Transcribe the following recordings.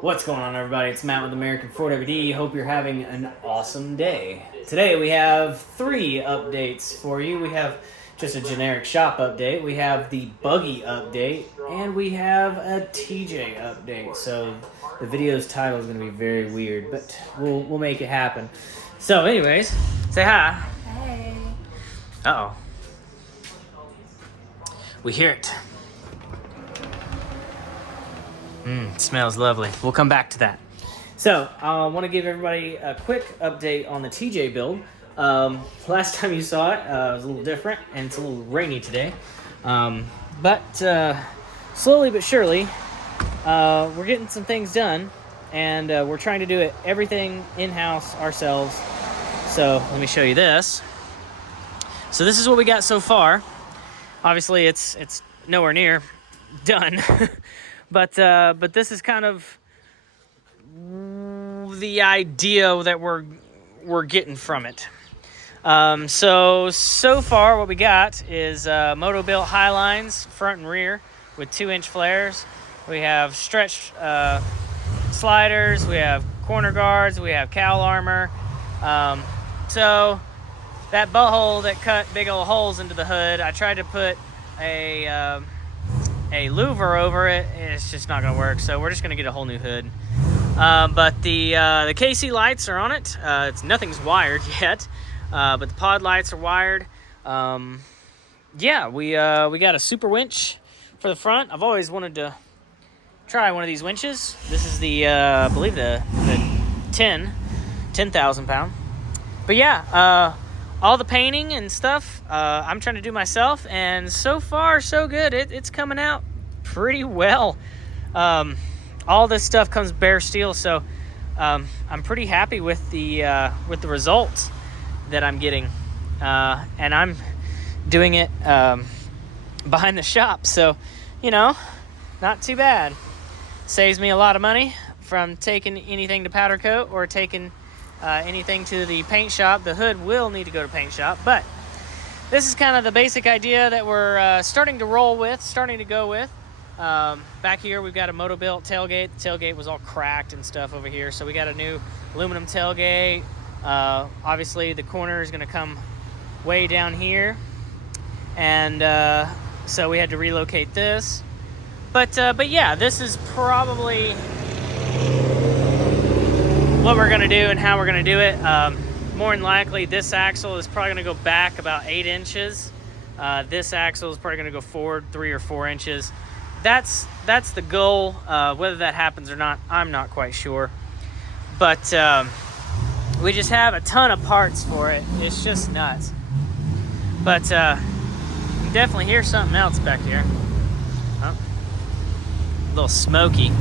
What's going on, everybody? It's Matt with American Ford WD. Hope you're having an awesome day. Today we have 3 updates for you. We have just a generic shop update, we have the Buggy update, and we have a TJ update. So the video's title is going to be very weird, but we'll make it happen. So anyways, say hi. Hey. Uh-oh. We hear it. It smells lovely. We'll come back to that. So, I want to give everybody a quick update on the TJ build. Last time you saw it, it was a little different, and it's a little rainy today. But slowly but surely, we're getting some things done, and we're trying to do everything in-house ourselves. So, let me show you this. So, this is what we got so far. Obviously, it's nowhere near done. But this is kind of the idea that we're getting from it. So far what we got is moto-built high lines, front and rear, with 2-inch flares. We have stretch sliders, we have corner guards, we have cowl armor. So that butthole that cut big old holes into the hood, I tried to put a louver over it, and it's just not gonna work, so we're just gonna get a whole new hood. But the KC lights are on it. Nothing's wired yet, but the pod lights are wired. Yeah, we got a super winch for the front. I've always wanted to try one of these winches. This is the I believe the 10,000 pound. But yeah, all the painting and stuff I'm trying to do myself, and so far so good. It's coming out pretty well. All this stuff comes bare steel, so I'm pretty happy with the results that I'm getting, and I'm doing it behind the shop, so not too bad. Saves me a lot of money from taking anything to powder coat or taking anything to the paint shop. The hood will need to go to paint shop, but this is kind of the basic idea that we're starting to go with. Back here we've got a moto-built tailgate. The tailgate was all cracked and stuff over here, so we got a new aluminum tailgate. Obviously the corner is going to come way down here, and so we had to relocate this. But yeah, this is probably what we're going to do and how we're going to do it. More than likely, this axle is probably going to go back about 8 inches. This axle is probably going to go forward 3 or 4 inches. That's the goal. Whether that happens or not, I'm not quite sure. But we just have a ton of parts for it. It's just nuts. But you can definitely hear something else back here. Oh, a little smoky.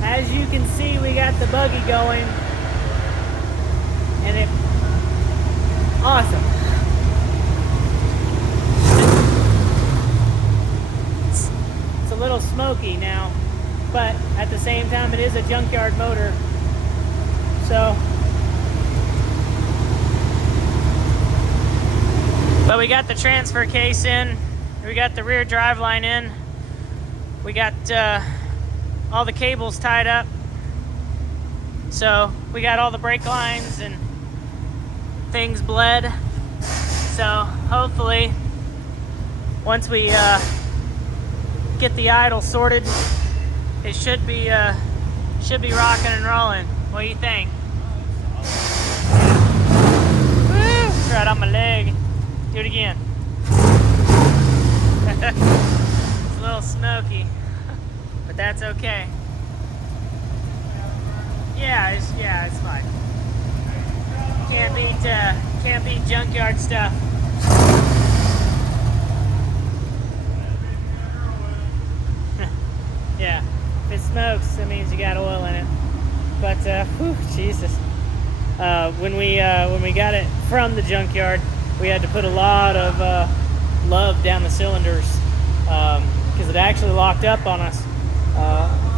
As you can see, we got the Buggy going, and it's awesome. It's a little smoky now, but at the same time, it is a junkyard motor. So, but we got the transfer case in, we got the rear drive line in, we got all the cables tied up, so we got all the brake lines and things bled. So hopefully once we get the idle sorted, it should be rocking and rolling. What do you think? Woo! It's right on my leg. Do it again. It's a little smoky, but that's okay. Yeah, size, yeah, it's fine. Can't beat junkyard stuff. Yeah, if it smokes, that means you got oil in it. But whew, Jesus. When we got it from the junkyard, we had to put a lot of love down the cylinders because it actually locked up on us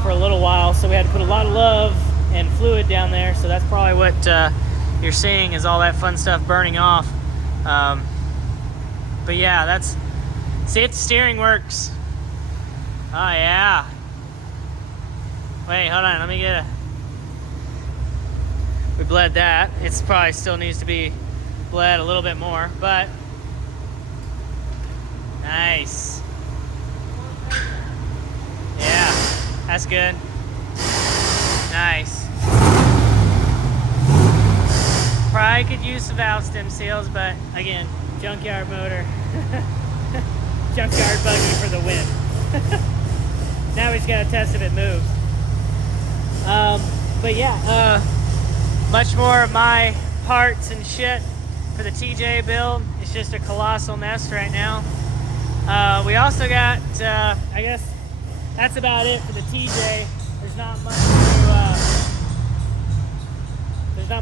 for a little while. So we had to put a lot of love and fluid down there. So that's probably what you're seeing is all that fun stuff burning off. But yeah, see if the steering works. Oh yeah. Wait, hold on, let me get we bled that. It's probably still needs to be bled a little bit more, but nice. Yeah, that's good. Nice. Probably could use some valve stem seals, but again, junkyard motor. Junkyard buggy for the win. Now we just gotta test if it moves. But yeah, much more of my parts and shit for the TJ build. It's just a colossal mess right now. We also got, I guess that's about it for the TJ. There's not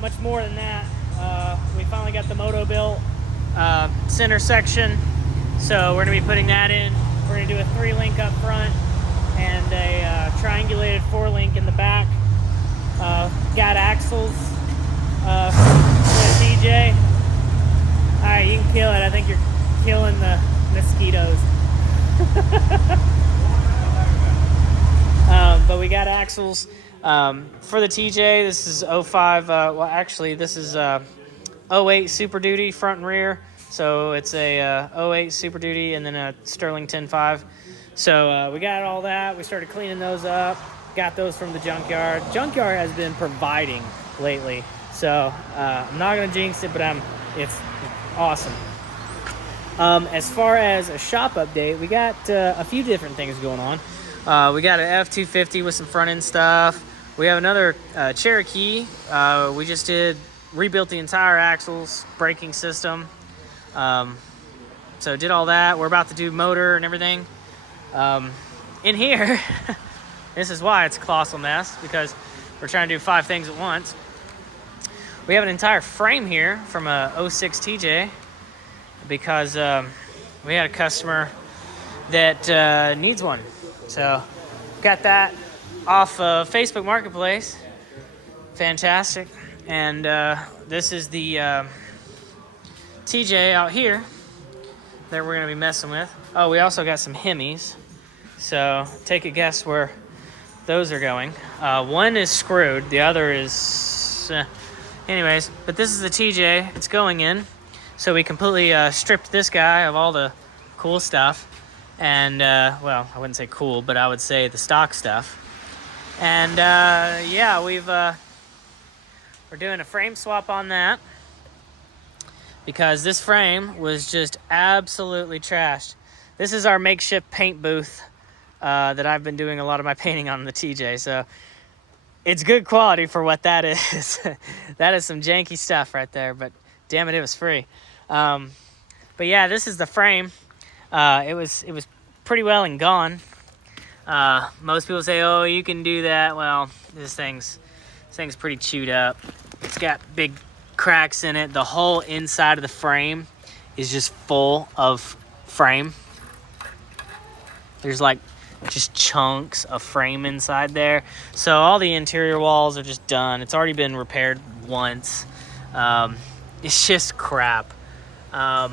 much more than that. We finally got the moto built center section, so we're gonna be putting that in. We're gonna do a 3-link up front and a triangulated 4-link in the back. Got axles for the TJ. Alright, you can kill it. I think you're killing the mosquitoes. But we got axles for the TJ. This is 05, well actually this is 08 Super Duty front and rear. So it's a 08 Super Duty and then a Sterling 10.5. So we got all that. We started cleaning those up. Got those from the junkyard. Junkyard has been providing lately. So I'm not gonna jinx it, but it's awesome. As far as a shop update, we got a few different things going on. We got an F-250 with some front end stuff. We have another Cherokee. We just rebuilt the entire axles, braking system. So did all that. We're about to do motor and everything. In here, this is why it's a colossal mess, because we're trying to do 5 things at once. We have an entire frame here from a 06 TJ because we had a customer that needs one. So got that off of Facebook Marketplace. Fantastic. And this is the TJ out here that we're gonna be messing with. Oh, we also got some Hemis. So take a guess where those are going. One is screwed, the other is anyways, but this is the TJ it's going in. So we completely stripped this guy of all the cool stuff. And well, I wouldn't say cool, but I would say the stock stuff. And yeah, we're doing a frame swap on that because this frame was just absolutely trashed. This is our makeshift paint booth that I've been doing a lot of my painting on the TJ. So it's good quality for what that is. That is some janky stuff right there, but damn it, it was free. But yeah, this is the frame. It was pretty well and gone. Most people say, oh, you can do that. Well, this thing's pretty chewed up. It's got big cracks in it. The whole inside of the frame is just full of frame. There's like just chunks of frame inside there. So all the interior walls are just done. It's already been repaired once. It's just crap. But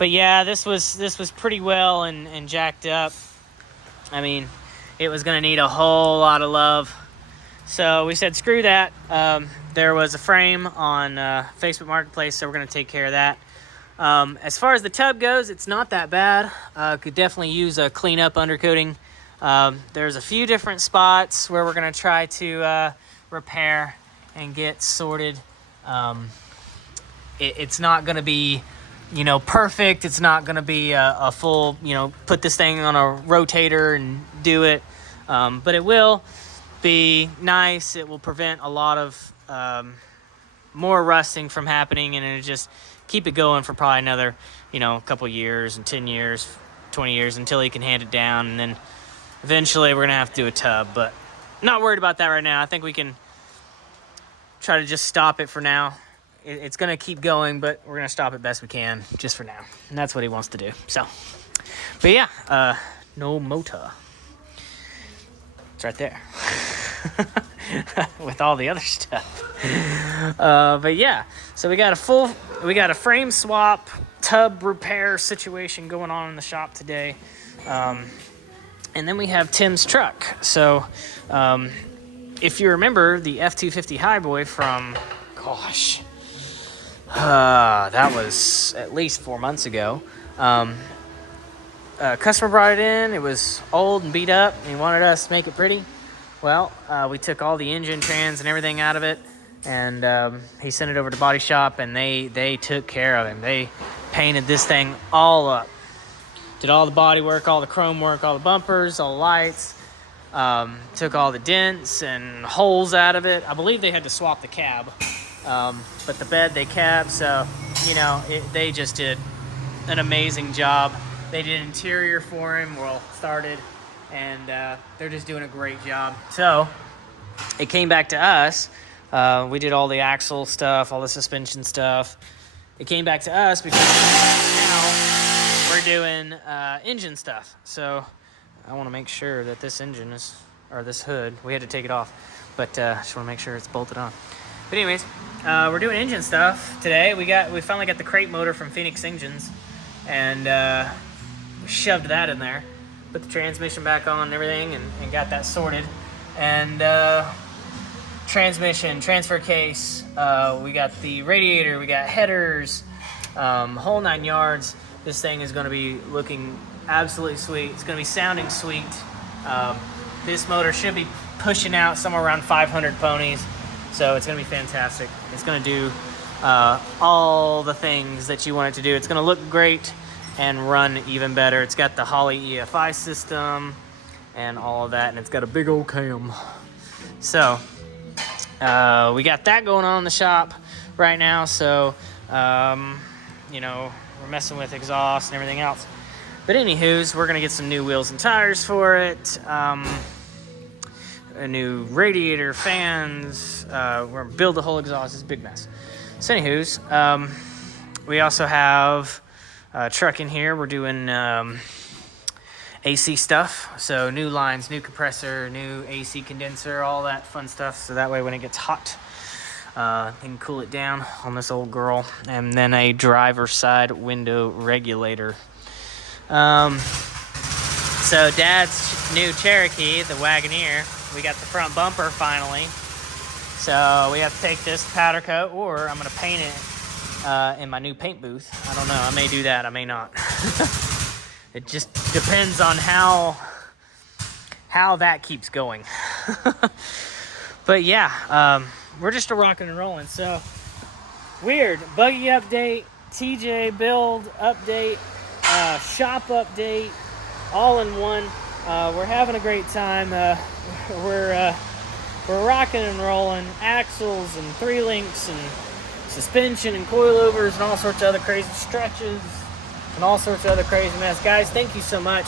yeah, this was pretty well and jacked up. I mean, it was gonna need a whole lot of love. So we said, screw that. There was a frame on Facebook Marketplace, so we're gonna take care of that. As far as the tub goes, it's not that bad. Could definitely use a cleanup undercoating. There's a few different spots where we're gonna try to repair and get sorted. It's not gonna be, perfect. It's not gonna be a full, put this thing on a rotator and do it. But it will. be nice. It will prevent a lot of more rusting from happening, and it'll just keep it going for probably another, a couple years and 10 years, 20 years until he can hand it down. And then eventually we're going to have to do a tub, but not worried about that right now. I think we can try to just stop it for now. It's going to keep going, but we're going to stop it best we can just for now. And that's what he wants to do. So, but yeah, no motor. It's right there. With all the other stuff. But yeah, so we got a frame swap, tub repair situation going on in the shop today. And then we have Tim's truck. So, if you remember the F-250 Highboy from, that was at least 4 months ago. Customer brought it in. It was old and beat up, and he wanted us to make it pretty. Well, we took all the engine trans and everything out of it, and he sent it over to Body Shop, and they took care of him. They painted this thing all up. Did all the body work, all the chrome work, all the bumpers, all the lights. Took all the dents and holes out of it. I believe they had to swap the cab, but the bed they cabbed, so, they just did an amazing job. They did interior for him, started, and they're just doing a great job. So it came back to us. We did all the axle stuff, all the suspension stuff. It came back to us because now we're doing engine stuff. So I want to make sure that this engine or this hood, we had to take it off, but just want to make sure it's bolted on. But anyways, we're doing engine stuff today. We finally got the crate motor from Phoenix Engines, and we shoved that in there, put the transmission back on and everything, and got that sorted. And transmission, transfer case, we got the radiator, we got headers, whole 9 yards. This thing is going to be looking absolutely sweet. It's going to be sounding sweet. This motor should be pushing out somewhere around 500 ponies, so it's going to be fantastic. It's going to do all the things that you want it to do. It's going to look great and run even better. It's got the Holley EFI system and all of that, and it's got a big old cam. So we got that going on in the shop right now. So we're messing with exhaust and everything else. But anywho's, we're gonna get some new wheels and tires for it, a new radiator, fans. We're gonna build the whole exhaust. It's a big mess. So anywho's, we also have a truck in here. We're doing AC stuff. So new lines, new compressor, new AC condenser, all that fun stuff. So that way when it gets hot, they can cool it down on this old girl. And then a driver's side window regulator. So Dad's new Cherokee, the Wagoneer, we got the front bumper finally. So we have to take this powder coat, or I'm going to paint it in my new paint booth. I don't know. I may do that. I may not. It just depends on how that keeps going. But yeah, we're just a rocking and rolling. So weird. Buggy update, TJ build update, shop update, all in one. We're having a great time. We're rocking and rolling. Axles and 3-links and suspension and coilovers and all sorts of other crazy stretches and all sorts of other crazy mess. Guys, thank you so much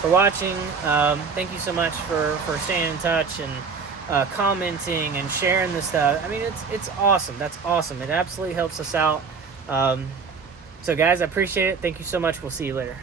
for watching. Thank you so much for staying in touch and commenting and sharing this stuff. I mean, it's awesome. That's awesome. It absolutely helps us out. So guys, I appreciate it. Thank you so much. We'll see you later.